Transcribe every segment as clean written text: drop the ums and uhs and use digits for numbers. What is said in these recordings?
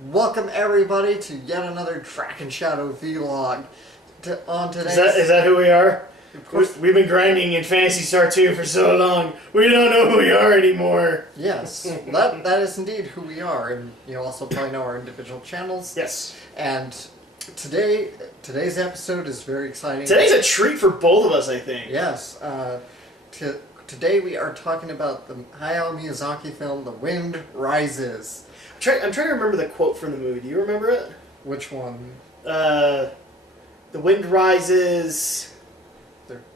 Welcome everybody to yet another Drak and Shadow vlog. On today's... Is that who we are? Of course. We've been grinding in Phantasy Star 2 for so long. We don't know who we are anymore. Yes, that is indeed who we are, and you also probably know our individual channels. Yes. And today's episode is very exciting. Today's a treat for both of us, I think. Yes. Today we are talking about the Hayao Miyazaki film, The Wind Rises. I'm trying to remember the quote from the movie. Do you remember it? Which one? The Wind Rises...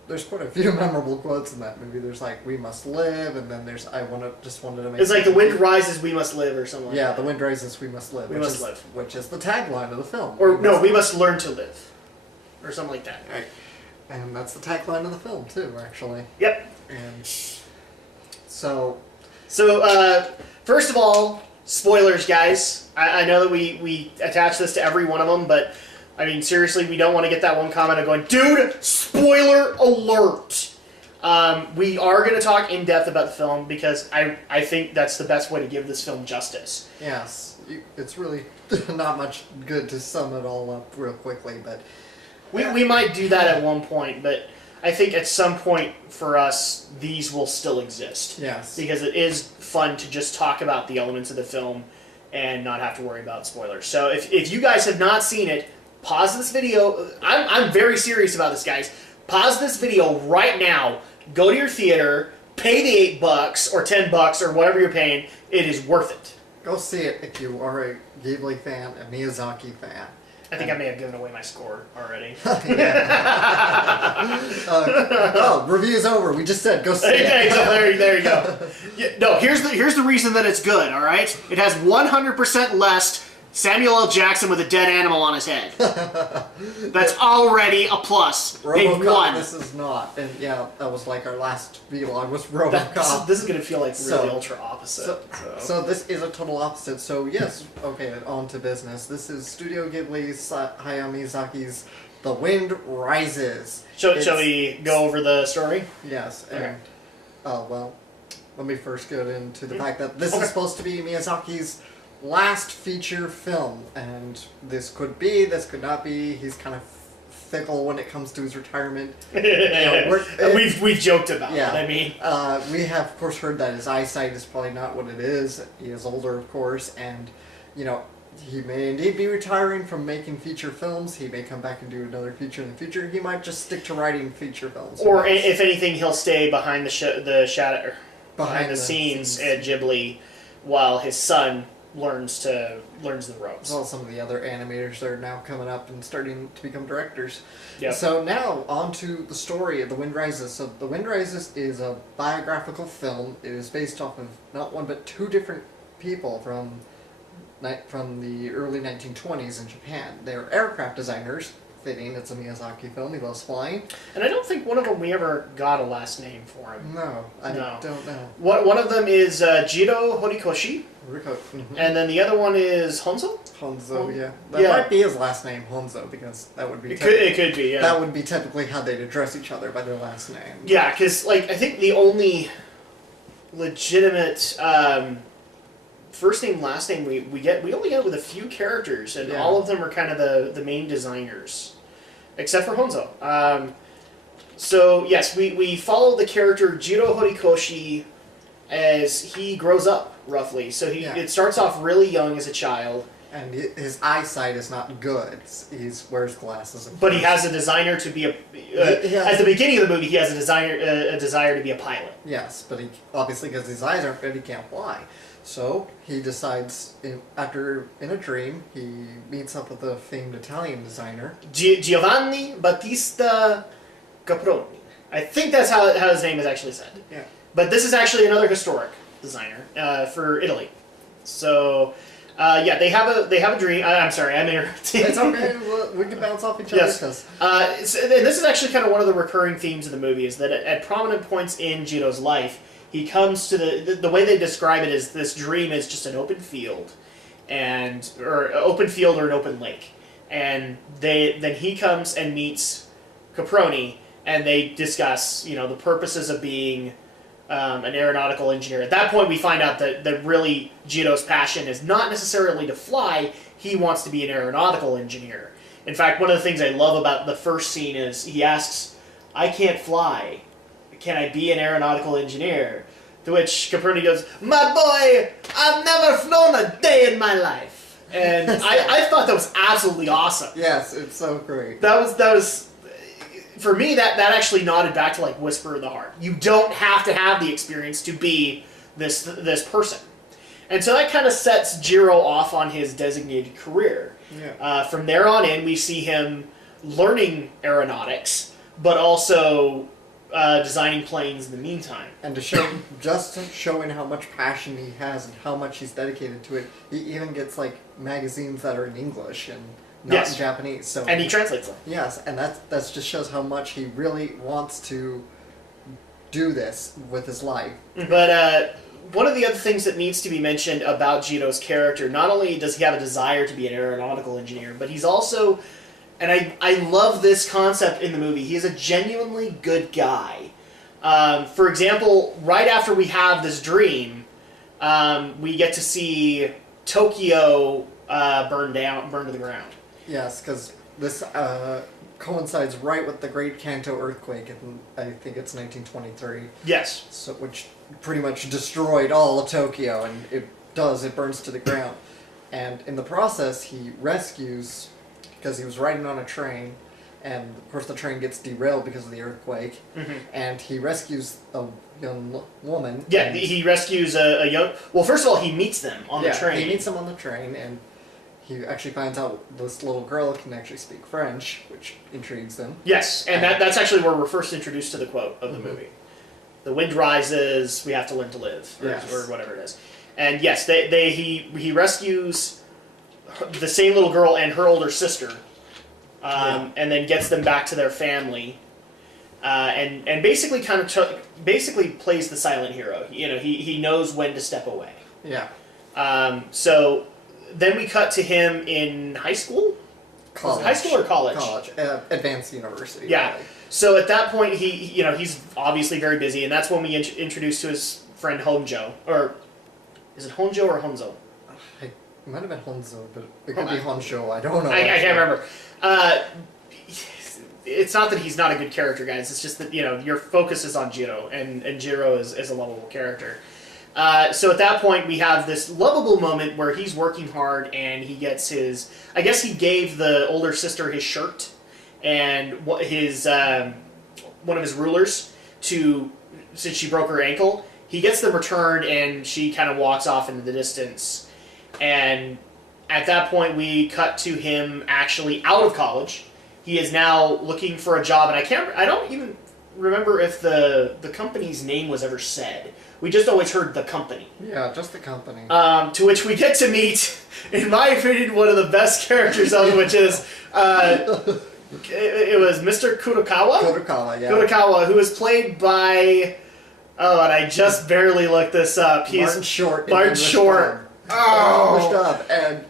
There's quite a few memorable quotes in that movie. There's like, "We must live," and then there's, just wanted to make... It's like, "The wind rises, we must live," or something like that. Yeah, "The wind rises, we must live." We must live. Which is the tagline of the film. Or, no, we must learn to live. Or something like that. Right. And that's the tagline of the film, too, actually. Yep. And so, first of all, spoilers, guys. I know that we attach this to every one of them, but... I mean, seriously, we don't want to get that one comment of going, "Dude, spoiler alert!" We are going to talk in depth about the film because I think that's the best way to give this film justice. yes, it's really not much good to sum it all up real quickly, but... We might do that at one point, but I think at some point for us, these will still exist. Yes. Because it is fun to just talk about the elements of the film and not have to worry about spoilers. So if you guys have not seen it, pause this video. I'm very serious about this, guys. Pause this video right now. Go to your theater. Pay the $8 or $10 or whatever you're paying. It is worth it. Go see it if you are a Ghibli fan, a Miyazaki fan. I think I may have given away my score already. Review's over. We just said go see it. Okay, so there you go. Yeah, no, here's the reason that it's good. All right, it has 100% less Samuel L. Jackson with a dead animal on his head. That's already a plus. They've won. This is not. And yeah, that was like our last vlog was RoboCop. This is going to feel like really ultra opposite. So this is a total opposite. So yes, okay, on to business. This is Studio Ghibli's Hayao Miyazaki's The Wind Rises. Shall we go over the story? Yes. Okay. And, well, let me first get into the fact that this is supposed to be Miyazaki's last feature film, and this could be, this could not be. He's kind of fickle when it comes to his retirement. We've joked about it. I mean, we have of course heard that his eyesight is probably not what it is. He is older, of course, and he may indeed be retiring from making feature films. He may come back and do another feature in the future. He might just stick to writing feature films. Or if anything, he'll stay behind behind the scenes at Ghibli while his son learns the ropes. Well, some of the other animators are now coming up and starting to become directors. Yep. So now, on to the story of The Wind Rises. So The Wind Rises is a biographical film. It is based off of not one but two different people from the early 1920s in Japan. They're aircraft designers. Fitting, it's a Miyazaki film. He loves flying. And I don't think one of them we ever got a last name for him. No, I don't know. One of them is Jiro Horikoshi. Mm-hmm. And then the other one is Honzo? Honzo, yeah. That might be his last name, Honzo, because that would be... It could be, yeah. That would be typically how they'd address each other, by their last name. Yeah, because, I think the only legitimate first name, last name we only get with a few characters, and all of them are kind of the main designers, except for Honzo. So, yes, we follow the character Jiro Horikoshi as he grows up, roughly. So it starts off really young as a child. And his eyesight is not good. He wears glasses. But he has a designer to be at the beginning of the movie, he has a desire to be a pilot. Yes, but obviously because his eyes aren't good, he can't fly. So he decides, in a dream, he meets up with the famed Italian designer Giovanni Battista Caproni. I think that's how his name is actually said. Yeah. But this is actually another historic designer for Italy. So, they have a dream. I'm sorry, I'm interrupting. It's okay. We can bounce off each other. Yes. And this is actually kind of one of the recurring themes of the movie, is that at prominent points in Jiro's life, he comes to the way they describe it is this dream is just an open field, or an open lake, and then he comes and meets Caproni, and they discuss the purposes of being an aeronautical engineer. At that point, we find out that really Jiro's passion is not necessarily to fly. He wants to be an aeronautical engineer. In fact, one of the things I love about the first scene is he asks, "I can't fly. Can I be an aeronautical engineer?" To which Caperni goes, "My boy, I've never flown a day in my life." And I thought that was absolutely awesome. Yes, it's so great. That was for me, that actually nodded back to like Whisper of the Heart. You don't have to have the experience to be this person. And so that kind of sets Jiro off on his designated career. Yeah. From there on in, we see him learning aeronautics, but also designing planes in the meantime. And to show, just showing how much passion he has and how much he's dedicated to it, he even gets like magazines that are in English and not in Japanese. So and he translates them. Yes, and that just shows how much he really wants to do this with his life. But one of the other things that needs to be mentioned about Jiro's character, not only does he have a desire to be an aeronautical engineer, but he's also, and I love this concept in the movie, he's a genuinely good guy. For example, right after we have this dream, we get to see Tokyo burn to the ground. Yes, because this coincides right with the Great Kanto earthquake in, I think it's 1923. Yes. So, which pretty much destroyed all of Tokyo, and it burns to the ground. And in the process, he rescues, because he was riding on a train, and of course the train gets derailed because of the earthquake, and he rescues a young woman. Yeah, he rescues a young... Well, first of all, he meets them on the train. He meets them on the train, and he actually finds out this little girl can actually speak French, which intrigues him. Yes, and that's actually where we're first introduced to the quote of the movie. The wind rises, we have to learn to live, or whatever it is. And yes, he rescues the same little girl and her older sister, and then gets them back to their family, and basically basically plays the silent hero. You know, he knows when to step away. Yeah. So then we cut to him in high school. College. High school or college? College. Advanced university. Yeah. Really. So at that point, he's obviously very busy, and that's when we introduced to his friend Honjo, or is it Honjo or Honzo? It might have been Honzo, but it could be Honsho. I don't know. I can't remember. It's not that he's not a good character, guys. It's just that your focus is on Jiro, and Jiro is a lovable character. So at that point, we have this lovable moment where he's working hard, and he gets his... I guess he gave the older sister his shirt and his one of his rulers since she broke her ankle. He gets them returned, and she kind of walks off into the distance. And at that point, we cut to him actually out of college. He is now looking for a job, and I don't even remember if the company's name was ever said. We just always heard the company. Yeah, just the company. To which we get to meet, in my opinion, one of the best characters of it, which is it was Mr. Kurokawa. Kurokawa, yeah. Kurokawa, who is played by and I just barely looked this up. He's Martin Short. Martin Short. Oh, and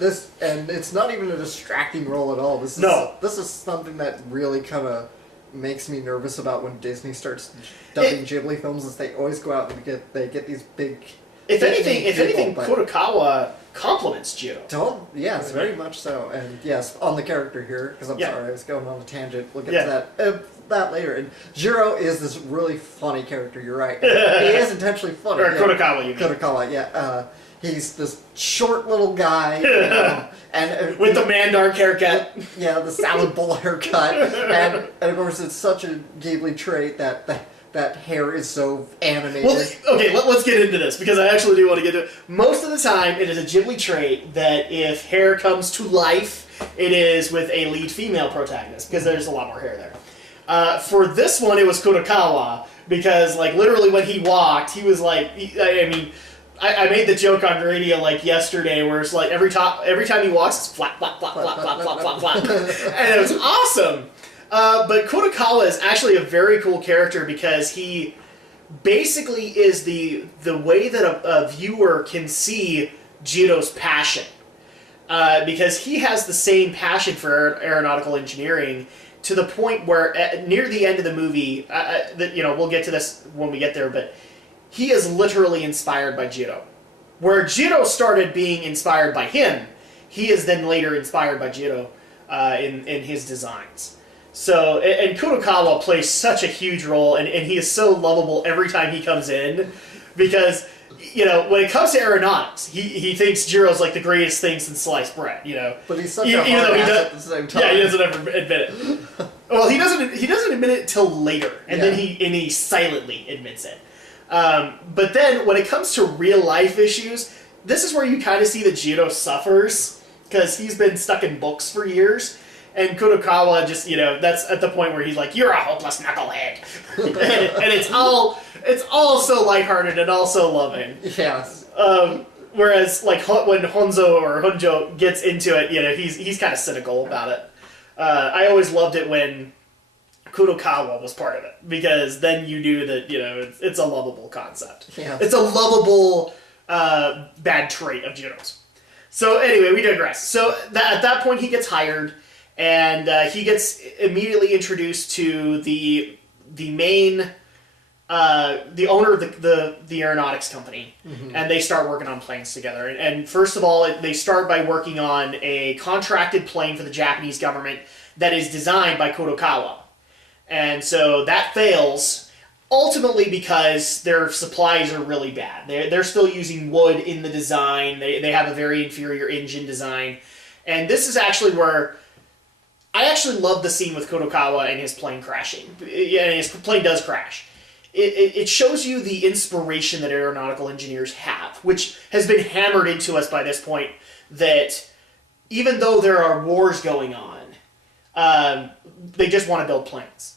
it's not even a distracting role at all. This is something that really kind of makes me nervous about when Disney starts dubbing Ghibli films, is they always go out and get these big... If anything, Kurokawa compliments Jiro. Yes, very much so. And yes, on the character here, because I'm sorry, I was going on a tangent. We'll get to that later. And Jiro is this really funny character, you're right. He is intentionally funny. Or Kurokawa, you mean. Kurokawa, yeah. He's this short little guy, and with the Mandark haircut. Yeah, the salad bowl haircut, and of course it's such a Ghibli trait that hair is so animated. Well, okay, let's get into this, because I actually do want to get to it. Most of the time, it is a Ghibli trait that if hair comes to life, it is with a lead female protagonist, because there's a lot more hair there. For this one, it was Kurokawa, because like literally when he walked, he was like, I made the joke on radio like yesterday where it's like every time he walks, it's flap, flap, flap, flap, flap, flap, flap, flap. And it was awesome. But Kurokawa is actually a very cool character because he basically is the way that a viewer can see Jiro's passion. Because he has the same passion for aeronautical engineering, to the point where near the end of the movie, we'll get to this when we get there, but he is literally inspired by Jiro. Where Jiro started being inspired by him, he is then later inspired by Jiro in his designs. So, and Kurokawa plays such a huge role, and he is so lovable every time he comes in, because, when it comes to aeronautics, he thinks Jiro's like the greatest thing since sliced bread, But he's such a hard ass at the same time. Yeah, he doesn't ever admit it. Well, he doesn't admit it till later, and then he silently admits it. But then, when it comes to real life issues, this is where you kind of see that Jiro suffers, because he's been stuck in books for years, and Kurokawa just, that's at the point where he's like, "You're a hopeless knucklehead," and it's all so lighthearted and all so loving. Yes. Whereas, like, when Honzo or Honjo gets into it, he's kind of cynical about it. I always loved it when Kurokawa was part of it, because then you knew that, it's a lovable concept. Yeah. It's a lovable bad trait of Jiro's. So anyway, we digress. So at that point he gets hired, and he gets immediately introduced to the main, the owner of the aeronautics company, and they start working on planes together. And first of all, they start by working on a contracted plane for the Japanese government that is designed by Kurokawa. And so that fails, ultimately because their supplies are really bad. They're still using wood in the design. They have a very inferior engine design. And this is actually where I actually love the scene with Kurokawa and his plane crashing. Yeah, his plane does crash. It shows you the inspiration that aeronautical engineers have, which has been hammered into us by this point, that even though there are wars going on, they just want to build planes.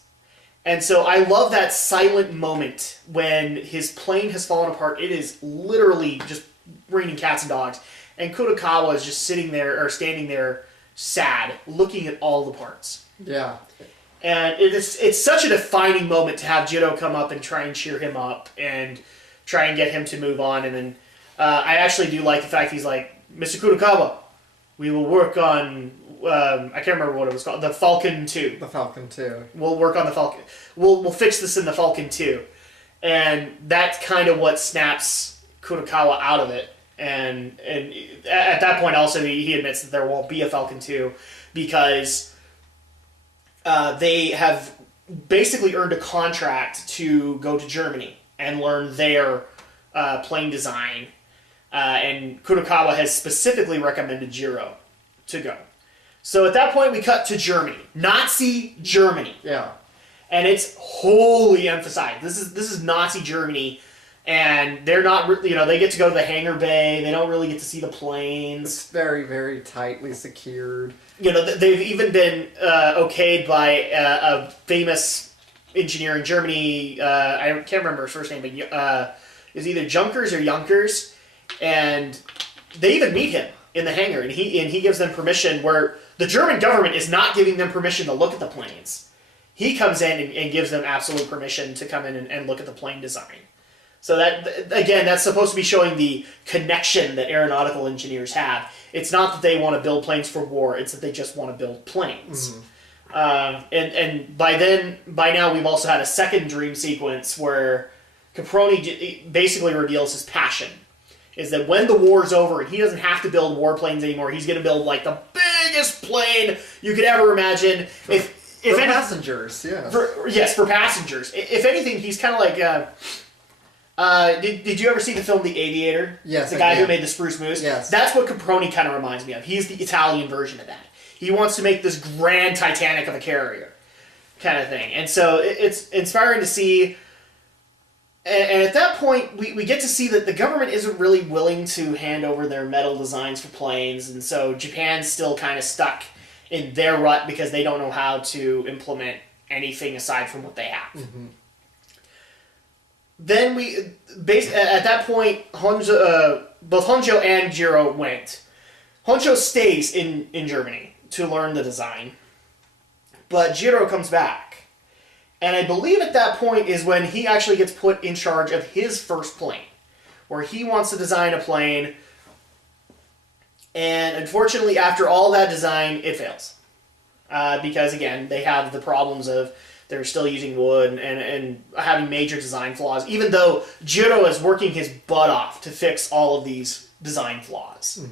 And so I love that silent moment when his plane has fallen apart. It is literally just raining cats and dogs. And Kurokawa is just standing there, sad, looking at all the parts. Yeah. And it's such a defining moment to have Jiro come up and try and cheer him up and try and get him to move on. And then I actually do like the fact he's like, "Mr. Kurokawa, we will work on, I can't remember what it was called, the Falcon 2. The Falcon 2. We'll work on the Falcon. We'll fix this in the Falcon 2. And that's kind of what snaps Kurokawa out of it. And at that point also he admits that there won't be a Falcon 2 because they have basically earned a contract to go to Germany and learn their plane design. And Kurokawa has specifically recommended Jiro to go. So at that point we cut to Germany. Nazi Germany. Yeah. And it's wholly emphasized. This is Nazi Germany. And they're not, they get to go to the hangar bay. They don't really get to see the planes. It's very, very tightly secured. They've even been okayed by a famous engineer in Germany. I can't remember his first name, but is either Junkers or Junkers. And they even meet him in the hangar, and he gives them permission where the German government is not giving them permission to look at the planes. He comes in and gives them absolute permission to come in and look at the plane design. So that, again, that's supposed to be showing the connection that aeronautical engineers have. It's not that they want to build planes for war, it's that they just want to build planes. And by now we've also had a second dream sequence where Caproni basically reveals his passion. Is that when the war's over and he doesn't have to build warplanes anymore, he's going to build like the biggest plane you could ever imagine. For passengers, yeah. For passengers. If anything, he's kind of like... did you ever see the film The Aviator? Yes, The guy who made the Spruce Moose? Yes. That's what Caproni kind of reminds me of. He's the Italian version of that. He wants to make this grand Titanic of a carrier kind of thing. And so it's inspiring to see... And at that point, we get to see that the government isn't really willing to hand over their metal designs for planes, and so Japan's still kind of stuck in their rut because they don't know how to implement anything aside from what they have. Then at that point, both Honjo and Jiro went. Honjo stays in Germany to learn the design, but Jiro comes back. And I believe at that point is when he actually gets put in charge of his first plane, where he wants to design a plane, and unfortunately after all that design, it fails. because again they have the problems of they're still using wood and having major design flaws, even though Jiro is working his butt off to fix all of these design flaws.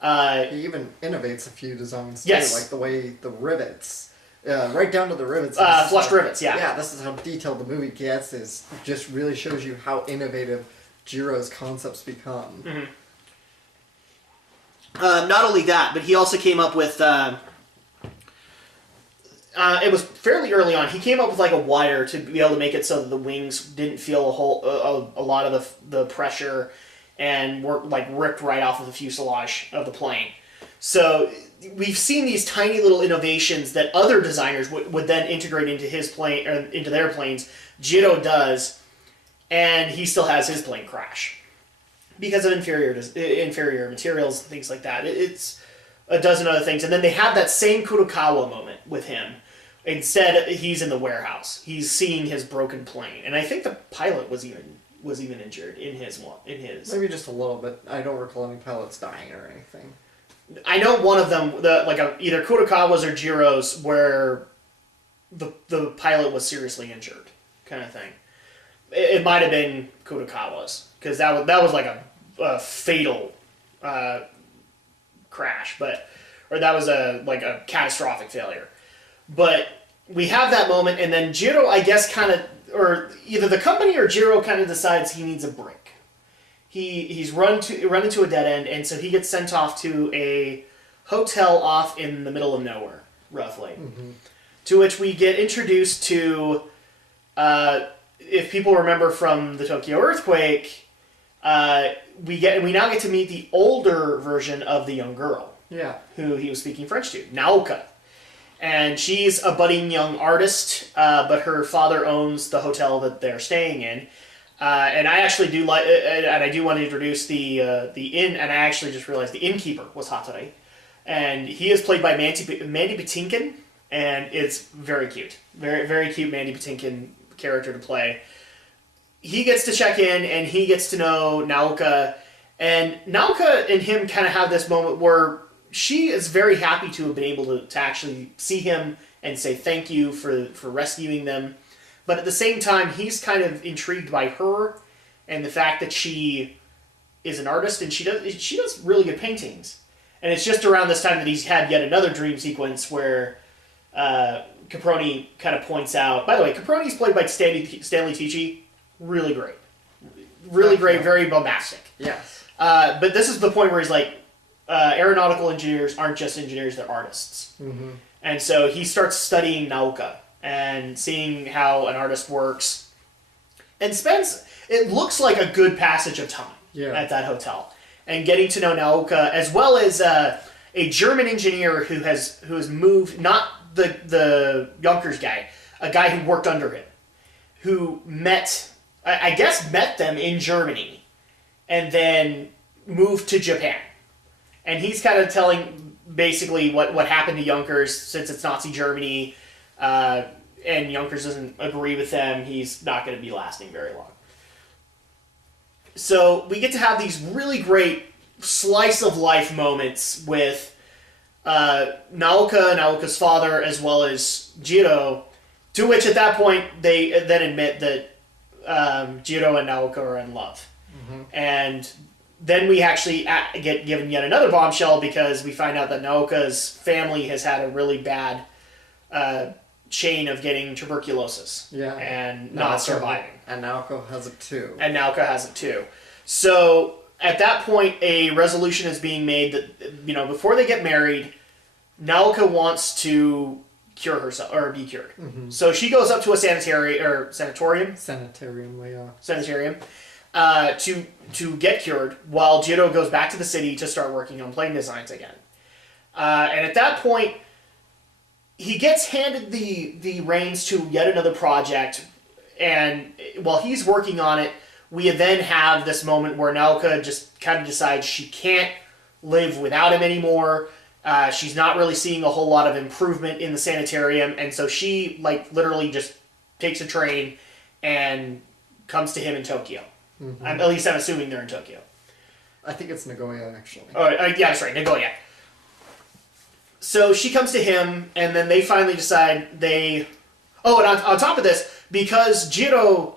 He even innovates a few designs too, yes. like the way the rivets, right down to the rivets. Flushed rivets, yeah. Yeah, this is how detailed the movie gets. Is just really shows you how innovative Jiro's concepts become. Not only that, but he also came up with. It was fairly early on. He came up with like a wire to be able to make it so that the wings didn't feel a lot of the pressure, and were like ripped right off of the fuselage of the plane. So we've seen these tiny little innovations that other designers would then integrate into his plane or into their planes. Jiro does, and he still has his plane crash because of inferior materials and things like that. It's a dozen other things, and then they have that same Kurokawa moment with him. Instead, he's in the warehouse. He's seeing his broken plane, and I think the pilot was even injured in his one. Maybe just a little bit. I don't recall any pilots dying or anything. I know one of them, either Kurokawa's or Jiro's, where the pilot was seriously injured, kind of thing. It might have been Kurokawa's because that was like a fatal crash, or that was a catastrophic failure. But we have that moment, and then Jiro, I guess, or either the company or Jiro kind of decides he needs a break. He's run into a dead end, and so he gets sent off to a hotel off in the middle of nowhere, roughly. To which we get introduced to, if people remember from the Tokyo earthquake, we now get to meet the older version of the young girl. Yeah. Who he was speaking French to, Naoka. And she's a budding young artist, but her father owns the hotel that they're staying in. And I actually do like, and I do want to introduce the inn, and I actually just realized the innkeeper was Hatare. And he is played by Mandy Patinkin, and it's very cute. Very, very cute Mandy Patinkin character to play. He gets to check in, and he gets to know Naoka, and Naoka and him kind of have this moment where she is very happy to have been able to actually see him and say thank you for rescuing them. But at the same time, he's kind of intrigued by her and the fact that she is an artist and she does really good paintings. And it's just around this time that he's had yet another dream sequence where Caproni kind of points out... By the way, Caproni's played by Stanley Tucci. Really great. Really great, very bombastic. Yes. But this is the point where he's like, aeronautical engineers aren't just engineers, they're artists. And so he starts studying Naoka and seeing how an artist works. And spends, it looks like a good passage of time at that hotel. And getting to know Naoka, as well as a German engineer who has moved, not the Yonkers guy, a guy who worked under him, who met them in Germany, and then moved to Japan. And he's kind of telling basically what happened to Yonkers since it's Nazi Germany, and Yonkers doesn't agree with them. He's not going to be lasting very long. So we get to have these really great slice of life moments with Naoka's father, as well as Jiro, to which at that point they then admit that Jiro and Naoka are in love. And then we actually get given yet another bombshell because we find out that Naoka's family has had a really bad chain of getting tuberculosis. Yeah. And not surviving. And Naoko has it too. So at that point, a resolution is being made that, before they get married, Naoka wants to cure herself, or be cured. So she goes up to a sanatorium, to get cured, while Jiro goes back to the city to start working on plane designs again. And at that point, he gets handed the reins to yet another project, and while he's working on it, we then have this moment where Naoka just kind of decides she can't live without him anymore. She's not really seeing a whole lot of improvement in the sanitarium, and so she literally just takes a train and comes to him in Tokyo. At least I'm assuming they're in Tokyo. I think it's Nagoya, actually. Oh, yeah, that's right, Nagoya. So she comes to him, and then they finally decide they... Oh, and on top of this, because Jiro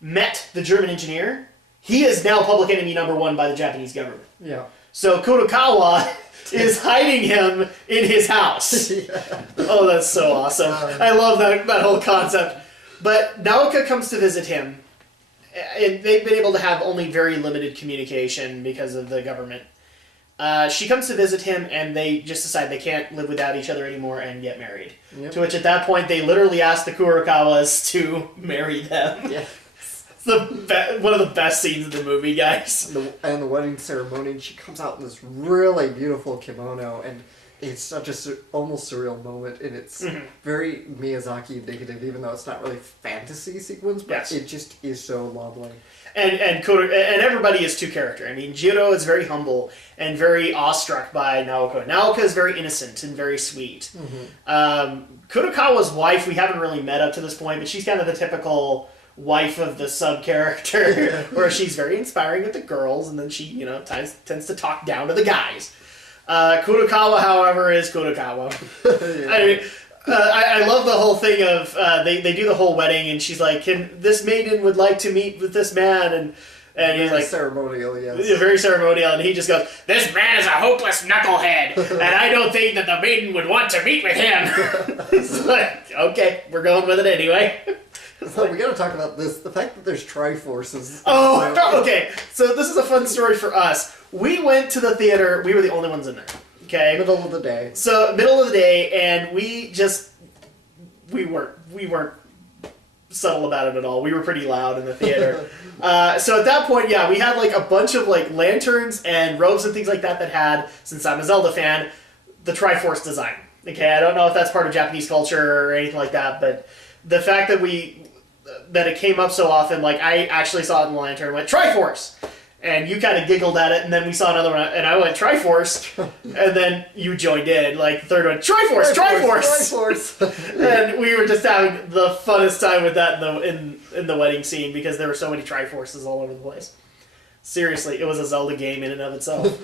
met the German engineer, he is now public enemy number 1 by the Japanese government. Yeah. So Kurokawa is hiding him in his house. Yeah. Oh, that's so awesome. I love that whole concept. But Naoka comes to visit him, and they've been able to have only very limited communication because of the government. She comes to visit him, and they just decide they can't live without each other anymore and get married. Yep. To which, at that point, they literally ask the Kurokawas to marry them. Yeah. It's one of the best scenes in the movie, guys. And the wedding ceremony, and she comes out in this really beautiful kimono, and it's such a almost surreal moment, and it's very Miyazaki indicative, even though it's not really fantasy sequence, but it just is so lovely. And everybody is 2 character. I mean, Jiro is very humble and very awestruck by Naoka. Naoka is very innocent and very sweet. Kurokawa's wife, we haven't really met up to this point, but she's kind of the typical wife of the sub-character, where she's very inspiring with the girls, and then she, tends to talk down to the guys. Kurokawa, however, is Kurokawa. Yeah. I mean, I love the whole thing of they do the whole wedding, and she's like, this maiden would like to meet with this man, and he's like... ceremonial, yes. Very ceremonial, and he just goes, this man is a hopeless knucklehead, and I don't think that the maiden would want to meet with him. It's like, okay, we're going with it anyway. So we gotta talk about this, the fact that there's Triforces. Oh, okay. So this is a fun story for us. We went to the theater, we were the only ones in there. Okay? Middle of the day. So, middle of the day, and we weren't subtle about it at all. We were pretty loud in the theater. So at that point, yeah, we had like a bunch of like lanterns and robes and things like that had, since I'm a Zelda fan, the Triforce design. Okay, I don't know if that's part of Japanese culture or anything like that, but the fact that it came up so often, like I actually saw it in the lantern and went, Triforce! And you kind of giggled at it, and then we saw another one, and I went, Triforce! And then you joined in, like the third one, Triforce! Triforce! And we were just having the funnest time with that in the wedding scene, because there were so many Triforces all over the place. Seriously, it was a Zelda game in and of itself.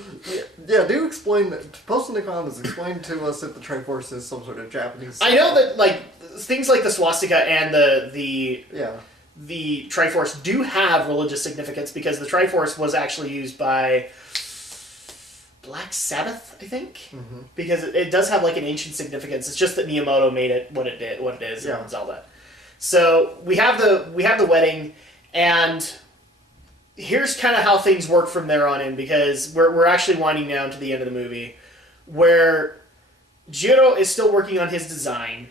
Yeah, do explain that. Post in the comments, explain to us if the Triforce is some sort of Japanese... I know that, like, things like the swastika and the Triforce do have religious significance, because the Triforce was actually used by Black Sabbath, I think, because it does have like an ancient significance. It's just that Miyamoto made it what it is in Zelda. So we have the wedding, and here's kind of how things work from there on in, because we're actually winding down to the end of the movie, where Jiro is still working on his design,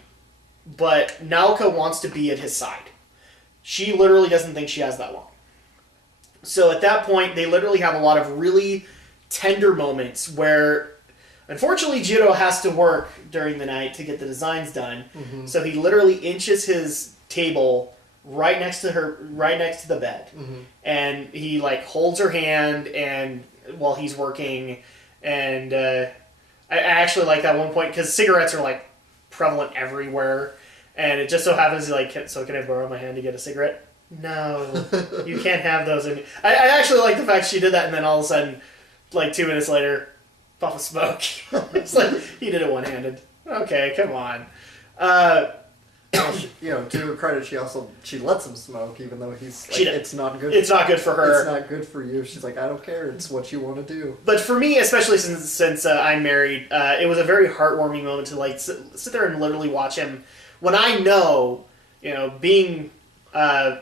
but Naoka wants to be at his side. She literally doesn't think she has that long. So at that point, they literally have a lot of really tender moments where, unfortunately, Jiro has to work during the night to get the designs done. So he literally inches his table right next to the bed, and he like holds her hand and while he's working, and I actually like that one point, because cigarettes are like prevalent everywhere, and it just so happens like, so can I borrow my hand to get a cigarette? No, you can't have those. I actually like the fact she did that, and then all of a sudden, like 2 minutes later, puff of smoke. It's like, he did it one-handed. Okay, come on. To her credit, she lets him smoke, even though he's like, it's not good. It's not good for her. It's not good for you. She's like, I don't care. It's what you want to do. But for me, especially since I'm married, it was a very heartwarming moment to like sit there and literally watch him. When I know, being some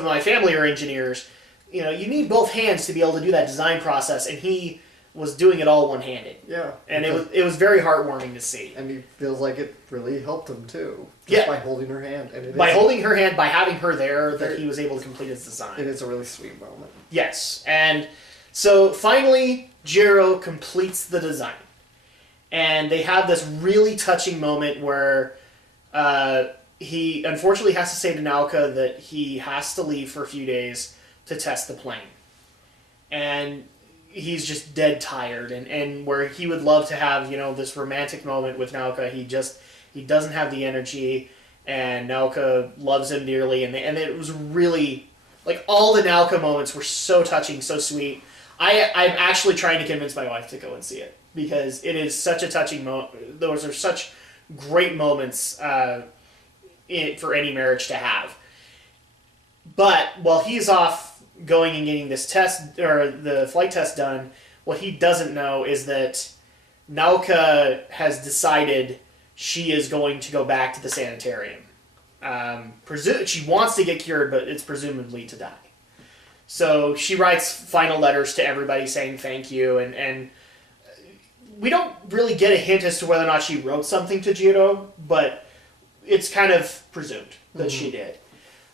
of my family are engineers, you need both hands to be able to do that design process, and he was doing it all one-handed. Yeah. And it was very heartwarming to see. And he feels like it really helped him, too. Just by holding her hand. And by holding her hand, by having her there, that he was able to complete his design. It is a really sweet moment. Yes. And so, finally, Jiro completes the design. And they have this really touching moment where he unfortunately has to say to Naoka that he has to leave for a few days to test the plane. And he's just dead tired, and where he would love to have, this romantic moment with Naoka, he doesn't have the energy, and Naoka loves him dearly, and it was really, like, all the Naoka moments were so touching, so sweet. I'm actually trying to convince my wife to go and see it. because it is such a touching moment. Those are such great moments for any marriage to have. But while he's off going and getting this test, or the flight test done, what he doesn't know is that Naoka has decided she is going to go back to the sanitarium. She wants to get cured, but it's presumably to die. So she writes final letters to everybody saying thank you, and we don't really get a hint as to whether or not she wrote something to Jiro, but it's kind of presumed that she did.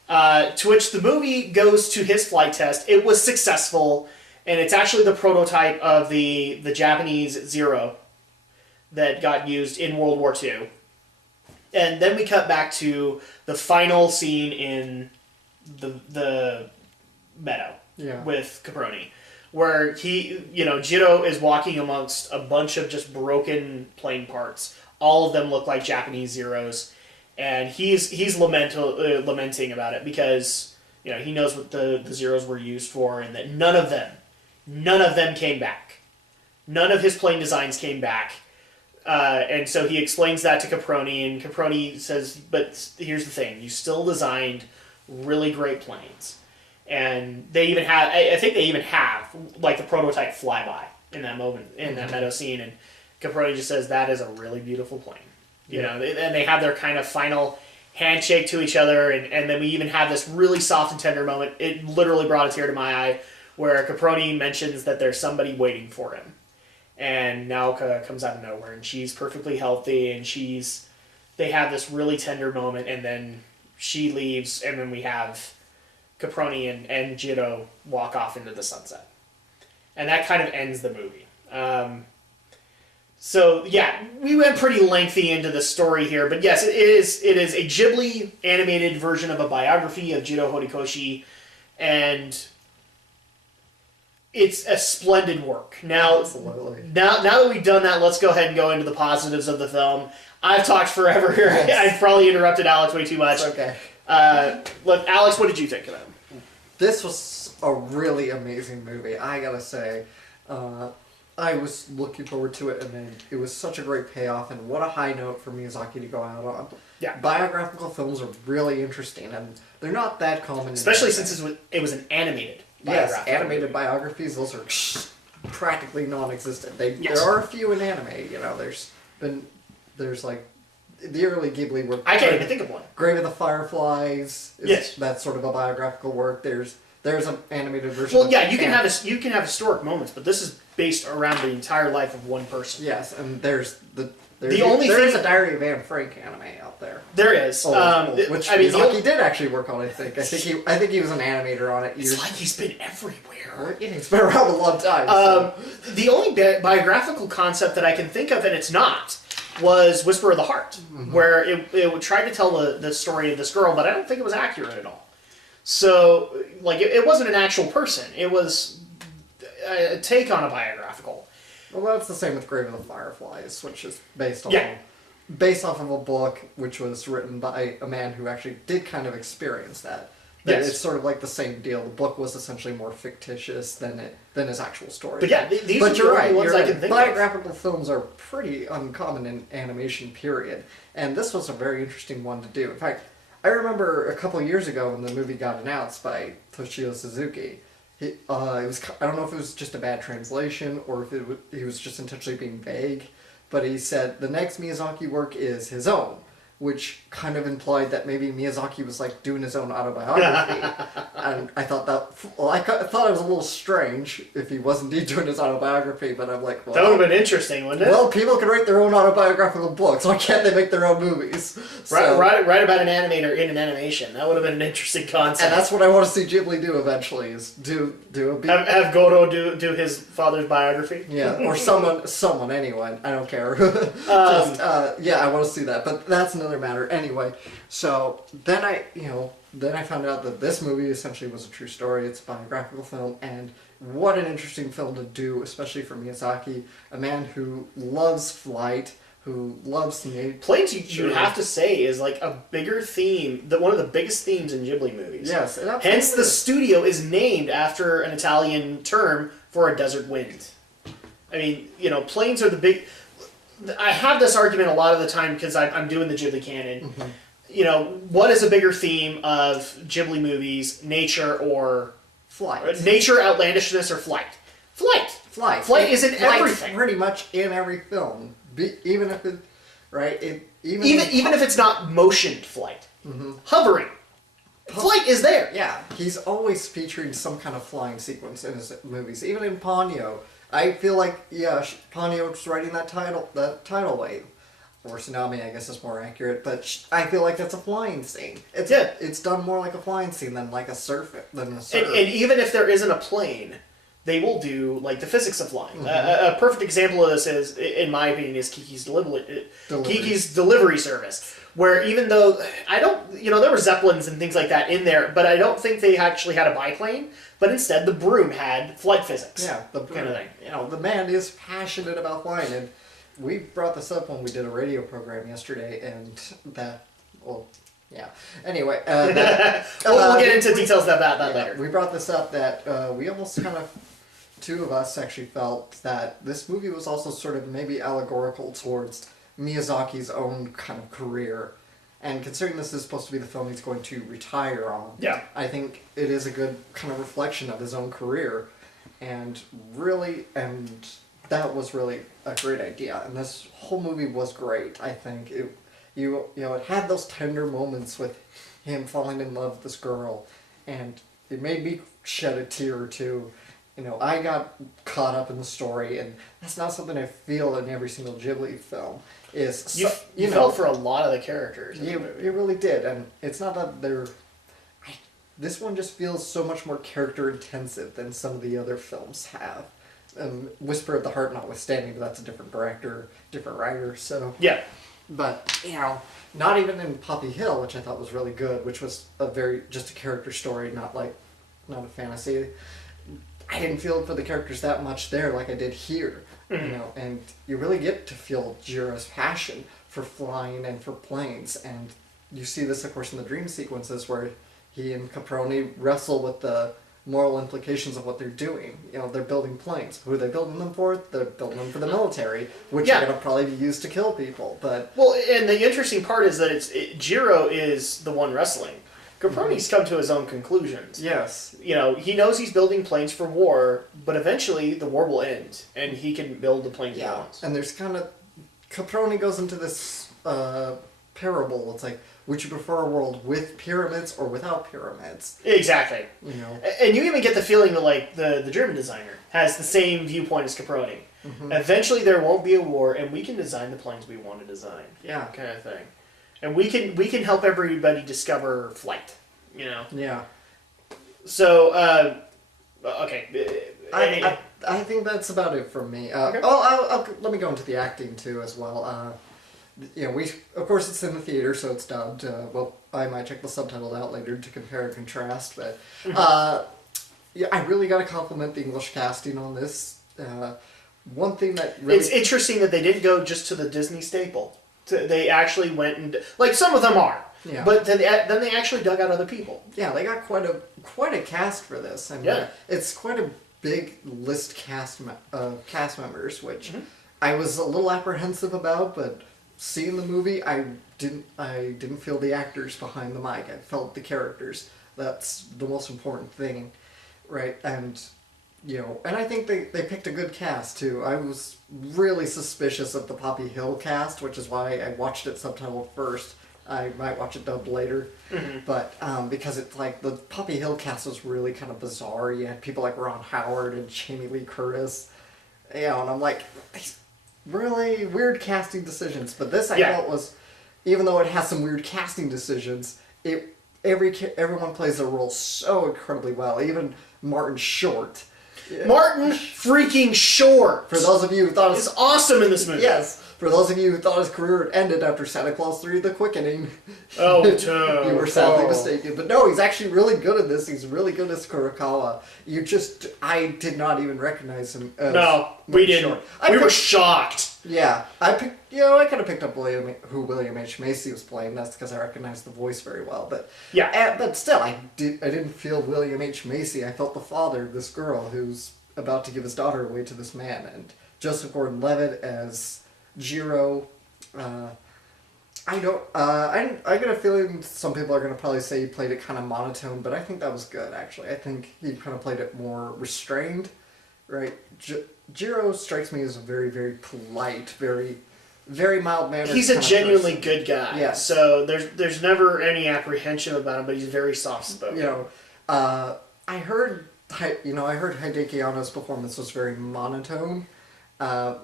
To which the movie goes to his flight test. It was successful, and it's actually the prototype of the Japanese Zero that got used in World War II. And then we cut back to the final scene in the meadow with Caproni, where Jiro is walking amongst a bunch of just broken plane parts. All of them look like Japanese Zeros, and he's lamenting about it because he knows what the Zeros were used for, and that none of them came back. None of his plane designs came back. And so he explains that to Caproni, and Caproni says, but here's the thing, you still designed really great planes. And they even have, I think they even have, like, the prototype flyby in that moment, in that meadow scene, and Caproni just says, that is a really beautiful plane. And they have their kind of final handshake to each other, and then we even have this really soft and tender moment. It literally brought a tear to my eye, where Caproni mentions that there's somebody waiting for him. And Naoka comes out of nowhere, and she's perfectly healthy, and they have this really tender moment, and then she leaves, and then we have Caproni and Jiro walk off into the sunset. And that kind of ends the movie. So, yeah, we went pretty lengthy into the story here, but yes, it is a Ghibli animated version of a biography of Jiro Horikoshi, and it's a splendid work. Now that we've done that, let's go ahead and go into the positives of the film. I've talked forever here. Yes. I've probably interrupted Alex way too much. It's okay. Alex, what did you think of it? This was a really amazing movie, I gotta say. I was looking forward to it, and then it was such a great payoff, and what a high note for Miyazaki to go out on. Yeah. Biographical films are really interesting, and they're not that common. Especially since it was an animated biography. Yes, animated biographies, those are practically non-existent. There are a few in anime, there's like the early Ghibli work. I can't even think of one. Grave of the Fireflies. That's sort of a biographical work. There's an animated version. Well, yeah, you can have historic moments, but this is based around the entire life of one person. Yes, and there's a Diary of Anne Frank anime out there. There is, which Miyazaki did actually work on. I think he was an animator on it. It's like he's been everywhere. Well, yeah, he's been around a long time. So. The only biographical concept that I can think of, and it's not, was Whisper of the Heart, where it would try to tell the story of this girl, but I don't think it was accurate at all. So, like, it wasn't an actual person. It was a take on a biographical. Well, that's the same with Grave of the Fireflies, which is based off of a book which was written by a man who actually did kind of experience that. Yes. It's sort of like the same deal. The book was essentially more fictitious than his actual story. But yeah, these are the only ones I can think of. Biographical films are pretty uncommon in animation, period. And this was a very interesting one to do. In fact, I remember a couple of years ago when the movie got announced by Toshio Suzuki. I don't know if it was just a bad translation or if he was just intentionally being vague, but he said the next Miyazaki work is his own, which kind of implied that maybe Miyazaki was like doing his own autobiography. And I thought I thought it was a little strange if he was indeed doing his autobiography, but I'm like, well, that would have been interesting, wouldn't it? Well, people can write their own autobiographical books. Why can't they make their own movies? Write about an animator in an animation. That would have been an interesting concept. And that's what I want to see Ghibli do eventually, is do a have Goro do his father's biography. Yeah, or someone anyone. I don't care. I want to see that, but that's another matter. Anyway, so then I found out that this movie essentially was a true story. It's a biographical film, and what an interesting film to do, especially for Miyazaki, a man who loves flight, who loves nature. Planes, you have to say, is like a bigger theme, one of the biggest themes in Ghibli movies. Yes, hence the studio is named after an Italian term for a desert wind. I mean, planes are the big. I have this argument a lot of the time because I'm doing the Ghibli canon. What is a bigger theme of Ghibli movies, nature or Flight. Nature, outlandishness, or flight? Flight is in everything. Pretty much in every film, even if it, right? Even if it's not motioned flight, hovering, flight is there. Yeah, he's always featuring some kind of flying sequence in his movies. Even in Ponyo, I feel like Ponyo's writing that tidal wave. Or tsunami, I guess is more accurate, but I feel like that's a flying scene. It's done more like a flying scene than like a surf. And even if there isn't a plane, they will do like the physics of flying. A perfect example of this is, in my opinion, is Kiki's delivery service, where even though there were zeppelins and things like that in there, but I don't think they actually had a biplane. But instead, the broom had flight physics. Yeah, the kind of thing. The man is passionate about flying, and we brought this up when we did a radio program yesterday, and Anyway, we'll get into details about that later. We brought this up that we almost kind of, two of us actually felt that this movie was also sort of maybe allegorical towards Miyazaki's own kind of career. And considering this is supposed to be the film he's going to retire on, I think it is a good kind of reflection of his own career. And that was really a great idea. And this whole movie was great, I think. It had those tender moments with him falling in love with this girl. And it made me shed a tear or two. I got caught up in the story, and that's not something I feel in every single Ghibli film. You felt for a lot of the characters. You really did, and it's not that they're... This one just feels so much more character-intensive than some of the other films have. Whisper of the Heart notwithstanding, but that's a different director, different writer, so... Yeah. But, not even in Poppy Hill, which I thought was really good, which was just a character story, not a fantasy. I didn't feel for the characters that much there like I did here, and you really get to feel Jiro's passion for flying and for planes, and you see this, of course, in the dream sequences where he and Caproni wrestle with the moral implications of what they're doing. They're building planes. Who are they building them for? They're building them for the military, which are going to probably be used to kill people. But and the interesting part is that Jiro is the one wrestling. Caproni's come to his own conclusions. Yes. He knows he's building planes for war, but eventually the war will end, and he can build the planes he wants. And there's kind of... Caproni goes into this parable. It's like, would you prefer a world with pyramids or without pyramids? Exactly. And you even get the feeling that, the German designer has the same viewpoint as Caproni. Eventually there won't be a war, and we can design the planes we want to design. Yeah. Kind of thing. And we can help everybody discover flight, Yeah. So, okay. I think that's about it from me. Okay. Let me go into the acting too as well. Of course it's in the theater, so it's dubbed. I might check the subtitles out later to compare and contrast, but I really got to compliment the English casting on this. One thing that really... It's interesting that they didn't go just to the Disney staple. They actually went and... some of them are. Yeah. But then they actually dug out other people. Yeah, they got quite a cast for this. And it's quite a big list cast members, which I was a little apprehensive about, but seeing the movie, I didn't feel the actors behind the mic. I felt the characters. That's the most important thing, right? And... and I think they picked a good cast, too. I was really suspicious of the Poppy Hill cast, which is why I watched it subtitled first. I might watch it dubbed later. But because it's the Poppy Hill cast was really kind of bizarre. You had people like Ron Howard and Jamie Lee Curtis. And I'm like, these really weird casting decisions. But this I felt was, even though it has some weird casting decisions, everyone plays their role so incredibly well. Even Martin Short. Martin freaking Short! For those of you who thought... He's awesome in this movie. Yes. For those of you who thought his career had ended after Santa Claus 3 The Quickening, you were sadly mistaken. But no, he's actually really good at this. He's really good as Kurokawa. I did not even recognize him as No, we didn't. We were shocked. Yeah. I kind of picked up who William H. Macy was playing. That's because I recognized the voice very well. But but still, I didn't feel William H. Macy. I felt the father of this girl who's about to give his daughter away to this man, and Joseph Gordon-Levitt as Jiro. I don't. I get a feeling some people are going to probably say he played it kind of monotone, but I think that was good. Actually, I think he kind of played it more restrained, right? Jiro strikes me as a very, very polite, very mild mannered. He's a genuinely good guy. Yeah. So there's never any apprehension about him, but he's very soft spoken. You know, I heard Hideki Anno's performance was very monotone.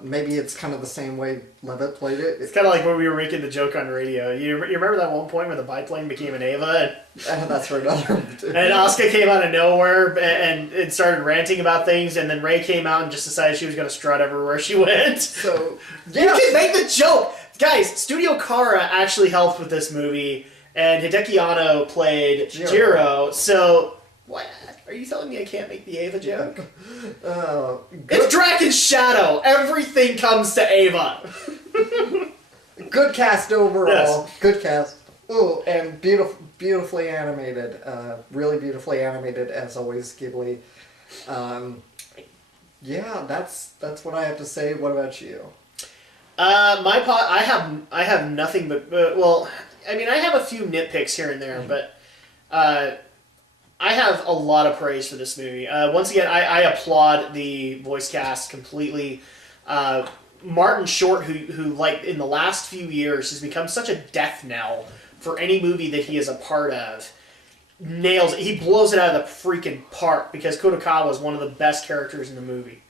Maybe it's kind of the same way Levitt played it. It's kind of like when we were making the joke on radio. You remember that one point where the biplane became an Ava? That's for another one, too. And Asuka came out of nowhere and started ranting about things, and then Rei came out and just decided she was going to strut everywhere she went. So, yeah. You can make the joke! Guys, Studio Kara actually helped with this movie, and Hideki Anno played Jiro, so... What? Are you telling me I can't make the Ava joke? It's Drak and Shadow. Everything comes to Ava. Good cast overall. Yes. Good cast. Oh, and beautifully animated. Really beautifully animated, as always, Ghibli. Yeah, that's what I have to say. What about you? I have nothing but well, I mean, I have a few nitpicks here and there, but I have a lot of praise for this movie. Once again, I applaud the voice cast completely. Martin Short, who like in the last few years has become such a death knell for any movie that he is a part of, nails it. He blows it out of the freaking park because Kotokawa is one of the best characters in the movie.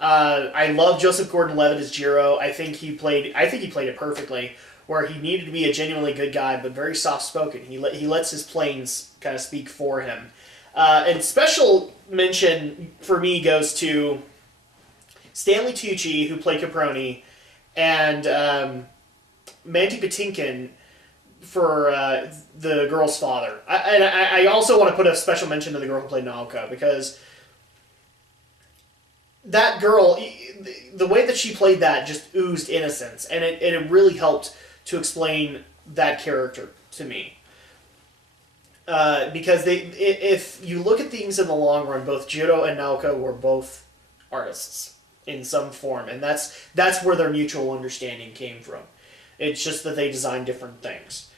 I love Joseph Gordon-Levitt as Jiro. I think he played it perfectly, where he needed to be a genuinely good guy, but very soft-spoken. He lets his planes kind of speak for him. And special mention for me goes to Stanley Tucci, who played Caproni, and Mandy Patinkin for the girl's father. I also want to put a special mention to the girl who played Naoka, because that girl, the way that she played that just oozed innocence, and it really helped to explain that character to me. Because if you look at things in the long run, both Jiro and Naoka were both artists in some form, and that's where their mutual understanding came from. It's just that they designed different things.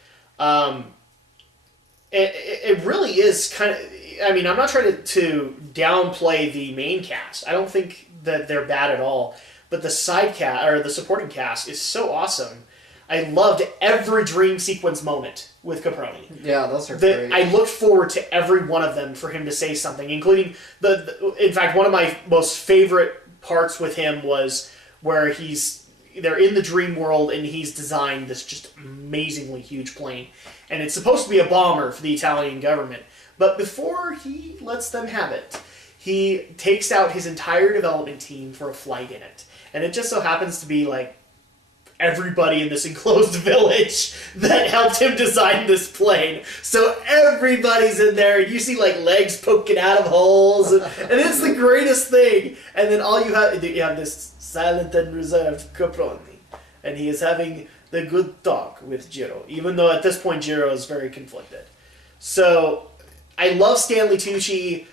It really is kind of... I mean, I'm not trying to downplay the main cast. I don't think that they're bad at all, but the side cast, or the supporting cast, is so awesome. I loved every dream sequence moment with Caproni. Yeah, those are great. I looked forward to every one of them for him to say something, including in fact, one of my most favorite parts with him was where they're in the dream world and he's designed this just amazingly huge plane. And it's supposed to be a bomber for the Italian government. But before he lets them have it, he takes out his entire development team for a flight in it. And it just so happens to be like everybody in this enclosed village that helped him design this plane. So everybody's in there. You see like legs poking out of holes, and it's the greatest thing. And then you have this silent and reserved Caproni, and he is having the good talk with Jiro, even though at this point Jiro is very conflicted. So I love Stanley Tucci.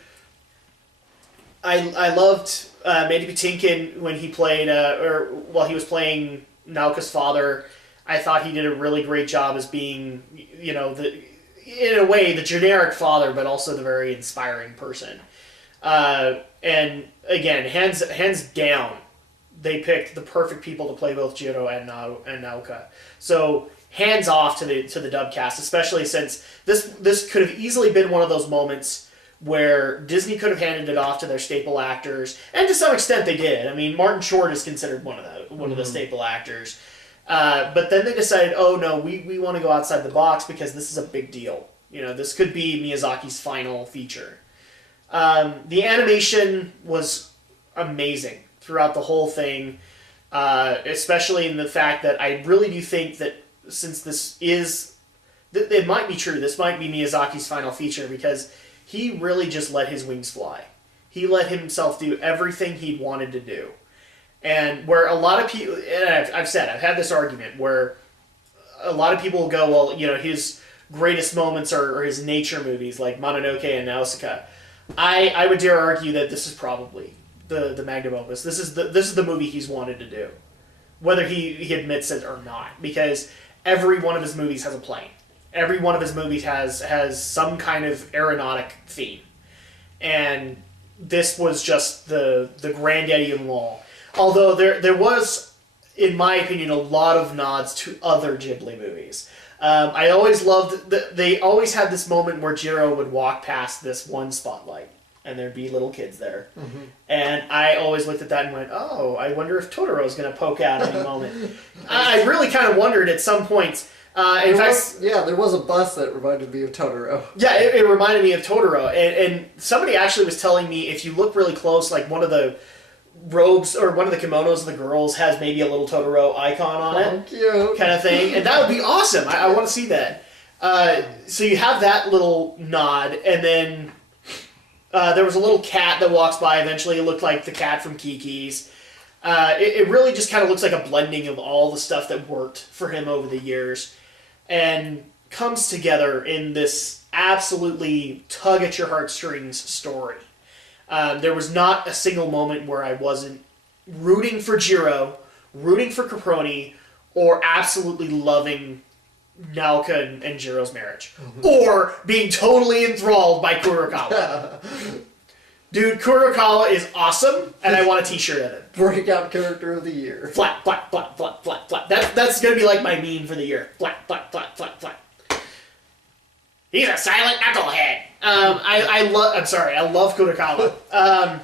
I loved Mandy Patinkin when he played, while he was playing Naoka's father. I thought he did a really great job as being, in a way, the generic father, but also the very inspiring person. And again, hands down, they picked the perfect people to play both Jiro and Naoka. So hands off to the dub cast, especially since this could have easily been one of those moments where Disney could have handed it off to their staple actors, and to some extent they did. I mean, Martin Short is considered one of the staple actors, but then they decided, oh no, we want to go outside the box because this is a big deal. This could be Miyazaki's final feature. The animation was amazing throughout the whole thing, especially in the fact that I really do think that since it might be true, this might be Miyazaki's final feature, because he really just let his wings fly. He let himself do everything he'd wanted to do. And where a lot of people, and I've had this argument where a lot of people will go, well, his greatest moments are his nature movies like Mononoke and Nausicaa. I would dare argue that this is probably the magnum opus. This is the movie he's wanted to do, whether he admits it or not. Because every one of his movies has a plane. Every one of his movies has some kind of aeronautic theme, and this was just the granddaddy-in-law. Although there was, in my opinion, a lot of nods to other Ghibli movies. I always loved they always had this moment where Jiro would walk past this one spotlight, and there'd be little kids there. Mm-hmm. And I always looked at that and went, oh, I wonder if Totoro's going to poke out any moment. I really kind of wondered at some point. In fact, there was a bus that reminded me of Totoro. Yeah, it reminded me of Totoro. And somebody actually was telling me, if you look really close, like one of the robes or one of the kimonos of the girls has maybe a little Totoro icon on it. Cute. Kind of thing. And that would be awesome. I want to see that. So you have that little nod, and then there was a little cat that walks by eventually. It looked like the cat from Kiki's. It really just kind of looks like a blending of all the stuff that worked for him over the years and comes together in this absolutely tug at your heartstrings story. There was not a single moment where I wasn't rooting for Jiro, rooting for Caproni, or absolutely loving Naoka and Jiro's marriage. Mm-hmm. Or being totally enthralled by Kurokawa. Dude, Kurokawa is awesome, and I want a t-shirt of it. Breakout character of the year. Flat, flat, flat, flat, flat, flat. That's going to be like my meme for the year. Flat, flat, flat, flat, flat. He's a silent knucklehead. I love Kurokawa.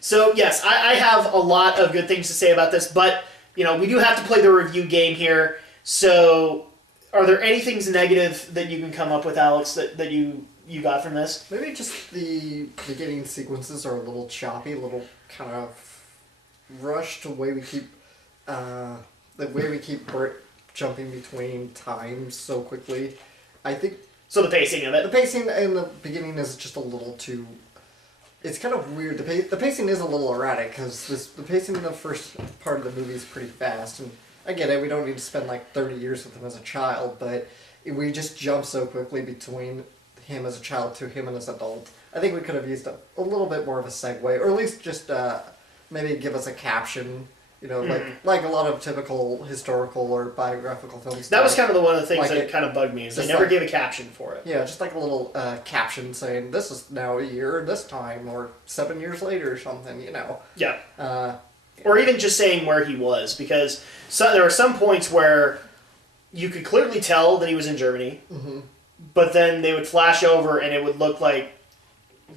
So yes, I have a lot of good things to say about this, but we do have to play the review game here. So, are there any things negative that you can come up with, Alex, that you got from this? Maybe just the beginning sequences are a little choppy, a little kind of rushed. The way we keep jumping between times so quickly. I think. So the pacing of it. The pacing in the beginning is just a little too. It's kind of weird. The pacing is a little erratic because the pacing in the first part of the movie is pretty fast, and I get it. We don't need to spend like 30 years with him as a child, but we just jump so quickly between him as a child to him as an adult. I think we could have used a little bit more of a segue, or at least just maybe give us a caption. Like a lot of typical historical or biographical films. That was kind of one of the things that kind of bugged me, is they never gave a caption for it. Yeah, just like a little caption saying, this is now a year this time, or 7 years later or something, Yeah. Or even just saying where he was, because there were some points where you could clearly tell that he was in Germany, mm-hmm. but then they would flash over and it would look like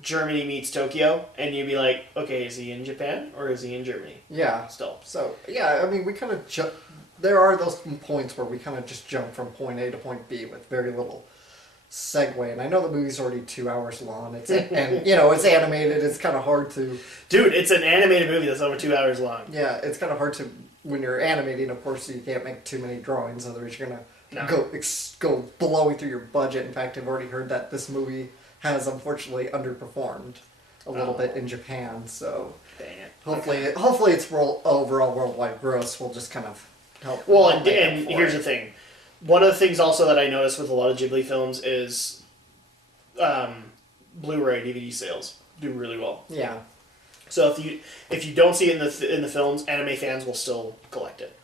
Germany meets Tokyo, and you'd be like, okay, is he in Japan or is he in Germany? Yeah. Still. So, yeah, I mean, we kind of there are those points where we kind of just jump from point A to point B with very little segue, and I know the movie's already 2 hours long, it's animated, it's kind of hard to... Dude, it's an animated movie that's over 2 hours long. Yeah, it's kind of hard to, when you're animating, of course, you can't make too many drawings, otherwise you're going to go blowing through your budget. In fact, I've already heard that this movie has unfortunately underperformed a little bit in Japan, so dang it. Hopefully its overall worldwide gross will just kind of help. Well, and here's the thing. One of the things also that I noticed with a lot of Ghibli films is Blu-ray DVD sales do really well. Yeah. So if you don't see it in the films, anime fans will still collect it.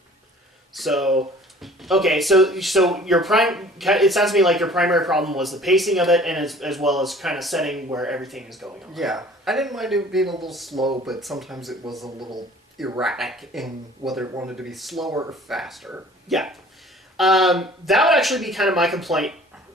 So okay, so your it sounds to me like your primary problem was the pacing of it, and as well as kind of setting where everything is going on. Yeah, I didn't mind it being a little slow, but sometimes it was a little erratic in whether it wanted to be slower or faster. Yeah, that would actually be kind of my complaint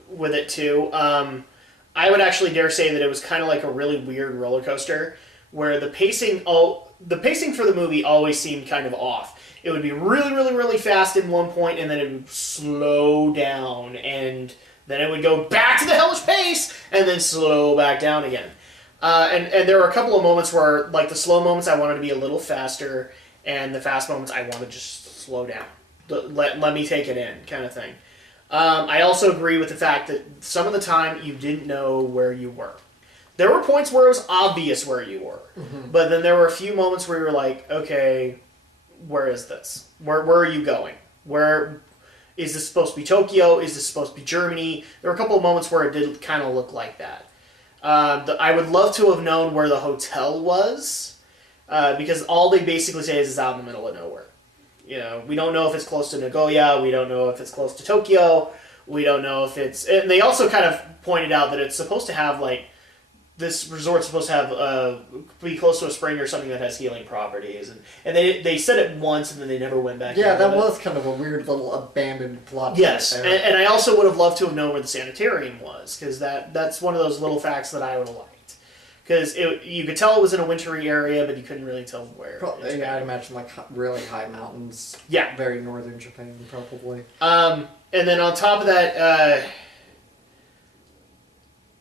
with it too. I would actually dare say that it was kind of like a really weird roller coaster, where the pacing for the movie always seemed kind of off. It would be really, really, really fast in one point, and then it would slow down, and then it would go back to the hellish pace, and then slow back down again. And there were a couple of moments where, like the slow moments, I wanted to be a little faster, and the fast moments, I wanted to just slow down. Let me take it in, kind of thing. I also agree with the fact that some of the time you didn't know where you were. There were points where it was obvious where you were, mm-hmm. but then there were a few moments where you were like, okay, where is this? Where are you going? Where is this supposed to be? Tokyo? Is this supposed to be Germany? There were a couple of moments where it did kind of look like that. I would love to have known where the hotel was, because all they basically say is it's out in the middle of nowhere. You know, we don't know if it's close to Nagoya. We don't know if it's close to Tokyo. We don't know if it's... And they also kind of pointed out that it's supposed to have, like... This resort's supposed to have... be close to a spring or something that has healing properties. And they said it once, and then they never went back. Yeah, that was kind of a weird little abandoned plot. Yes, and I also would have loved to have known where the sanitarium was, because that's one of those little facts that I would have liked. Because you could tell it was in a wintry area, but you couldn't really tell where. Yeah, I'd imagine like really high mountains. Yeah. Very northern Japan, probably. And then on top of that,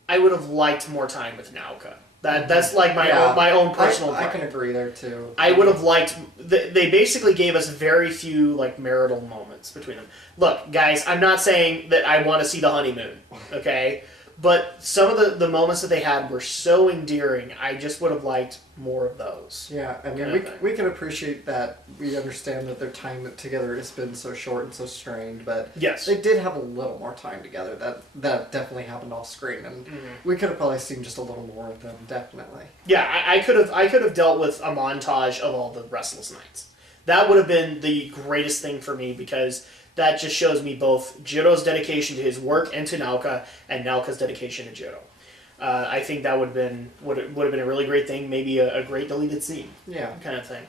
I would have liked more time with Naoka. That's like my own personal. I can agree there too. I would have liked. They basically gave us very few like marital moments between them. Look, guys, I'm not saying that I want to see the honeymoon. Okay. But some of the moments that they had were so endearing. I just would have liked more of those. Yeah, I mean, we can appreciate that. We understand that their time together has been so short and so strained, but yes, they did have a little more time together. That definitely happened off screen, and we could have probably seen just a little more of them. Definitely. Yeah, I could have dealt with a montage of all the Restless Nights. That would have been the greatest thing for me, because that just shows me both Jiro's dedication to his work and to Naoka, and Naoka's dedication to Jiro. I think that would have been a really great thing, maybe a great deleted scene, kind of thing.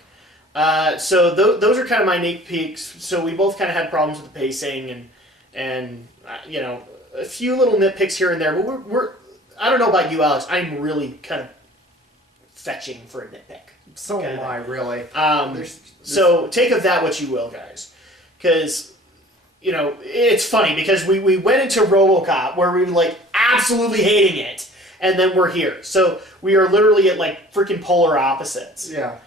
So those are kind of my nitpicks. So we both kind of had problems with the pacing and you know, a few little nitpicks here and there. But we're I don't know about you, Alex. I'm really kind of fetching for a nitpick. So am I, really. So take of that what you will, guys, because. You know, it's funny because we went into RoboCop where we were like absolutely hating it, and then we're here. So we are literally at like freaking polar opposites. Yeah.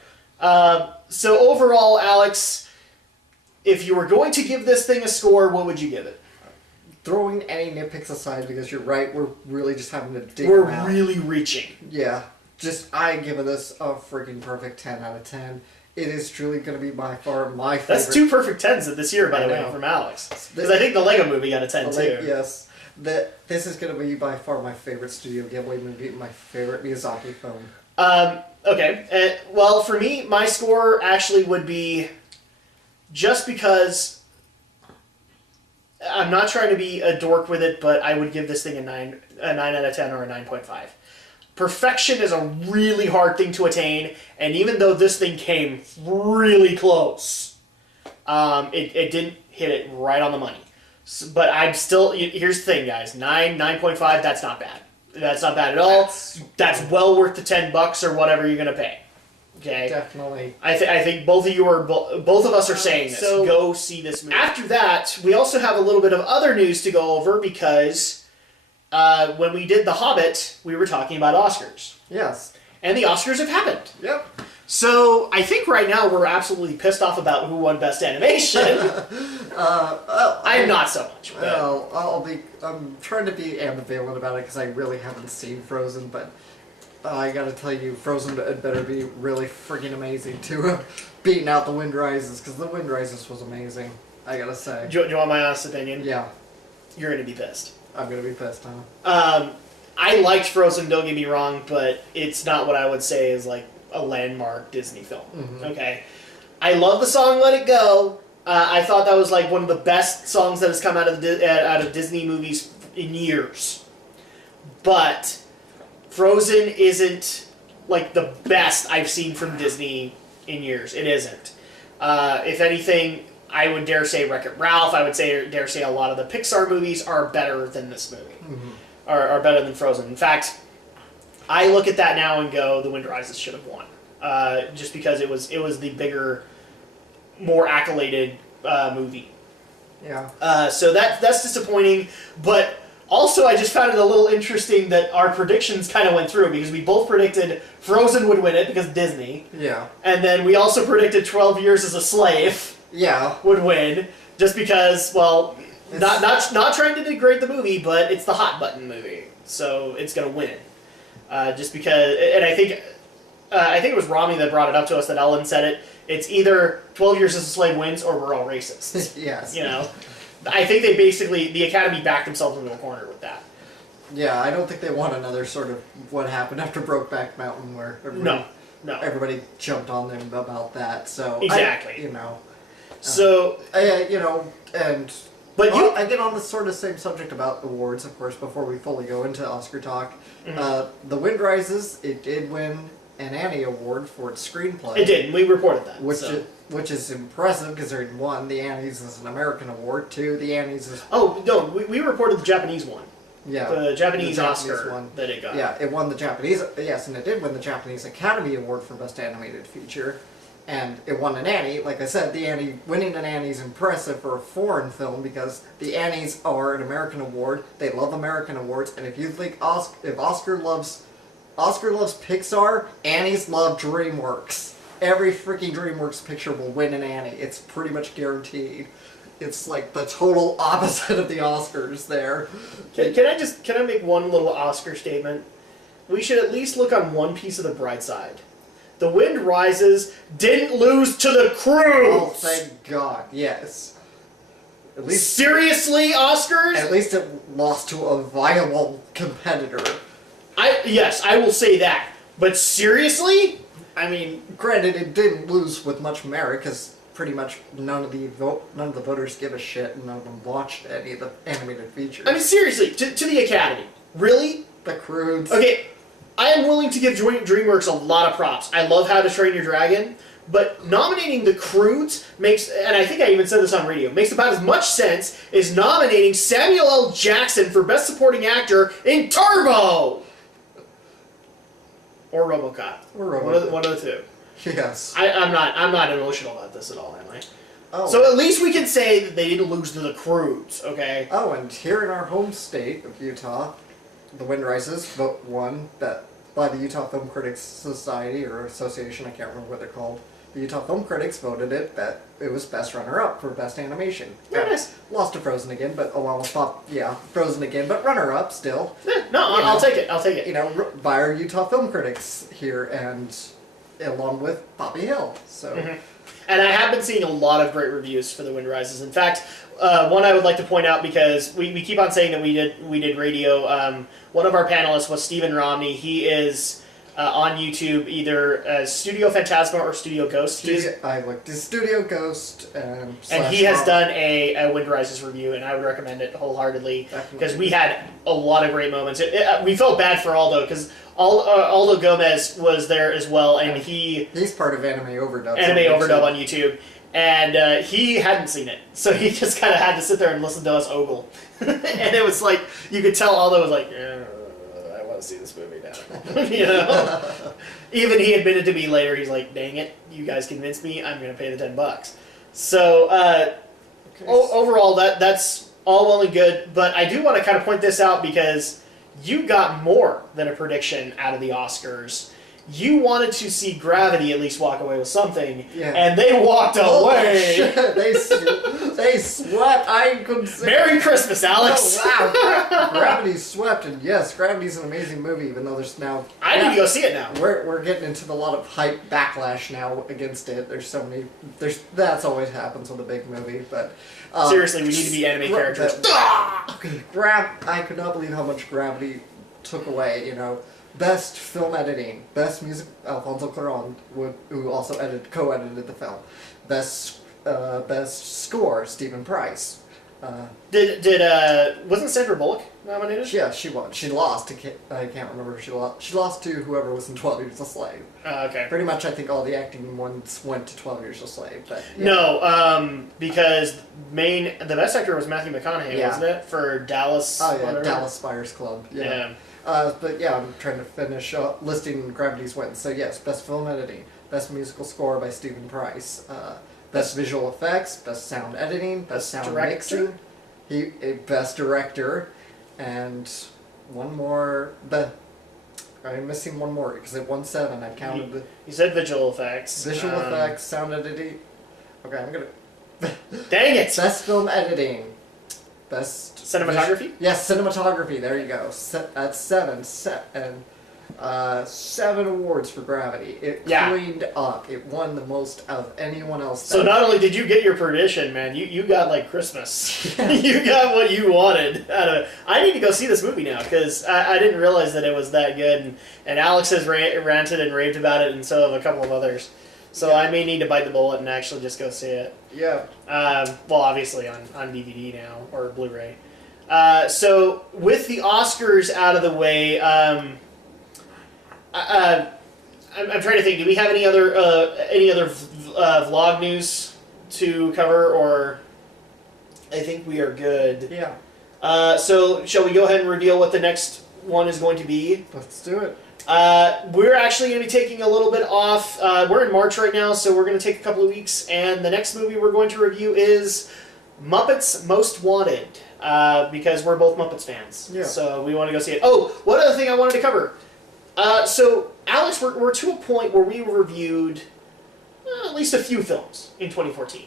So overall, Alex, if you were going to give this thing a score, what would you give it? Throwing any nitpicks aside, because you're right, we're really just having to dig them out. We're really reaching. Yeah. I give this a freaking perfect 10 out of 10. It is truly going to be by far my favorite. That's 2 perfect 10s this year, by the way, from Alex. Because I think the Lego Movie got a 10 too. Yes. This is going to be by far my favorite Studio Ghibli movie, my favorite Miyazaki film. Okay. Well, for me, my score actually would be, just because I'm not trying to be a dork with it, but I would give this thing a 9 out of 10 or a 9.5. Perfection is a really hard thing to attain, and even though this thing came really close, it didn't hit it right on the money. So, but I'm still... Here's the thing, guys. 9.5, that's not bad. That's not bad at all. That's well worth the $10 or whatever you're going to pay. Okay? Definitely. I think both of us are saying this. So go see this movie. After that, we also have a little bit of other news to go over, because... when we did The Hobbit, we were talking about Oscars. Yes. And the Oscars have happened. Yep. So, I think right now we're absolutely pissed off about who won Best Animation. I'm not so much. But... Well, I'm trying to be ambivalent about it, because I really haven't seen Frozen, but I gotta tell you, Frozen had better be really freaking amazing to have beaten out The Wind Rises, because The Wind Rises was amazing, I gotta say. Do you want my honest opinion? Yeah. You're gonna be pissed. I'm gonna be pissed, huh? I liked Frozen, don't get me wrong, but it's not what I would say is like a landmark Disney film. Mm-hmm. Okay? I love the song Let It Go. I thought that was like one of the best songs that has come out of Disney movies in years. But Frozen isn't like the best I've seen from Disney in years. It isn't. If anything, I would dare say Wreck-It Ralph. I would dare say a lot of the Pixar movies are better than this movie. Mm-hmm. Are better than Frozen. In fact, I look at that now and go, The Wind Rises should have won. Just because it was the bigger, more accoladed movie. Yeah. So that's disappointing, but also I just found it a little interesting that our predictions kind of went through, because we both predicted Frozen would win it because Disney. Yeah. And then we also predicted 12 Years as a Slave would win, just because, well, not trying to degrade the movie, but it's the hot button movie, so it's gonna win. Just because, and I think it was Romany that brought it up to us, that Ellen said it. It's either 12 Years as a Slave wins or we're all racist. Yes. You know, I think they basically, the Academy backed themselves into a corner with that. Yeah, I don't think they want another sort of what happened after Brokeback Mountain, where No. everybody jumped on them about that. So Exactly. So But I get on this sort of same subject about awards, of course, before we fully go into Oscar talk. The Wind Rises, it did win an Annie Award for its screenplay. It did, and we reported that. Which is impressive, considering one, the Annie's is an American award, two, the Annie's is... Oh, no, we reported the Japanese one. Yeah. The Japanese Japanese Oscar one. that it got. Yeah, it won the Japanese... Yes, and it did win the Japanese Academy Award for Best Animated Feature. And it won an Annie. Like I said, the Annie winning an Annie is impressive for a foreign film because the Annies are an American award. They love American awards, and if you think if Oscar loves Pixar, Annies love DreamWorks. Every freaking DreamWorks picture will win an Annie. It's pretty much guaranteed. It's like the total opposite of the Oscars there. Can I make one little Oscar statement? We should at least look on one piece of the bright side. The Wind Rises didn't lose to the Crew. Oh, thank God! Yes. At least seriously, Oscars. At least it lost to a viable competitor. Yes, I will say that. But seriously, I mean, granted, it didn't lose with much merit because pretty much none of the voters give a shit, and none of them watched any of the animated features. I mean, seriously, to the Academy, really? The Croods. Okay. I am willing to give DreamWorks a lot of props. I love How to Train Your Dragon, but nominating the Croods makes, and I think I even said this on radio, makes about as much sense as nominating Samuel L. Jackson for Best Supporting Actor in Turbo! Or RoboCop. Or RoboCop. One of the two. Yes. I'm not emotional about this at all, am I? Oh. So at least we can say that they didn't lose to the Croods, okay? Oh, and here in our home state of Utah, The Wind Rises won by the Utah Film Critics Society or Association, I can't remember what they're called. The Utah Film Critics voted that it was best runner-up for best animation. Yes. Lost to Frozen again, but Frozen again, but runner-up still. I'll take it. By our Utah Film Critics here, and along with Poppy Hill. So. And I have been seeing a lot of great reviews for The Wind Rises. In fact, one I would like to point out, because we keep on saying that we did radio. One of our panelists was Stephen Romney. He is on YouTube either as Studio Phantasma or Studio Ghost. I looked at Studio Ghost. And he has done a Wind Rises review, and I would recommend it wholeheartedly because we had a lot of great moments. We felt bad for Aldo because Aldo Gomez was there as well, and he's part of Anime Overdub. Anime Overdub on YouTube. And he hadn't seen it, so he just kind of had to sit there and listen to us ogle. And it was like, you could tell Aldo was like, I want to see this movie now. Even he admitted to me later, he's like, dang it, you guys convinced me, I'm going to pay the $10. So, overall, that's all well and good, but I do want to kind of point this out because you got more than a prediction out of the Oscars. You wanted to see Gravity at least walk away with something, and they walked away. Shit. They swept. I couldn't say. Merry Christmas, Alex. Oh, wow. Gravity swept, and yes, Gravity's an amazing movie, even though there's now... I need to go see it now. We're getting into a lot of hype backlash now against it. There's so many... That's always happens with a big movie, but... Seriously, we need to be anime characters. I could not believe how much Gravity took away, Best film editing, best music, Alfonso Cuarón, who also co-edited the film. Best score, Stephen Price. Wasn't Sandra Bullock nominated? Yeah, she won. She lost to I can't remember who she lost. She lost to whoever was in 12 Years a Slave. Okay. Pretty much, I think all the acting ones went to 12 Years a Slave. But yeah. No, because the best actor was Matthew McConaughey, wasn't it, for Dallas? Oh yeah, whatever. Dallas Buyers Club. Yeah. But yeah, I'm trying to finish listing Gravity's wins. So yes, best film editing, best musical score by Stephen Price, best visual effects, best sound editing, best sound director? mixing, best director, and one more. I'm missing one more because it won 7. I counted. You said visual effects. Visual effects, sound editing. Okay, I'm gonna. Dang it! Best film editing. Best cinematography? Yes, cinematography. There you go. That's 7. And 7 awards for Gravity. It cleaned up. It won the most of anyone else. So not only did you get your perdition, man, you got like Christmas. You got what you wanted out of it. I need to go see this movie now because I didn't realize that it was that good. And Alex has ranted and raved about it, and so have a couple of others. So I may need to bite the bullet and actually just go see it. Yeah. Well, obviously on DVD now, or Blu-ray. So with the Oscars out of the way, I'm trying to think. Do we have any other vlog news to cover, or I think we are good. Yeah. So shall we go ahead and reveal what the next one is going to be? Let's do it. We're actually going to be taking a little bit off. We're in March right now, so we're going to take a couple of weeks, and the next movie we're going to review is Muppets Most Wanted, because we're both Muppets fans. Yeah. So we want to go see it. Oh, one other thing I wanted to cover. So, Alex, we're to a point where we reviewed at least a few films in 2014.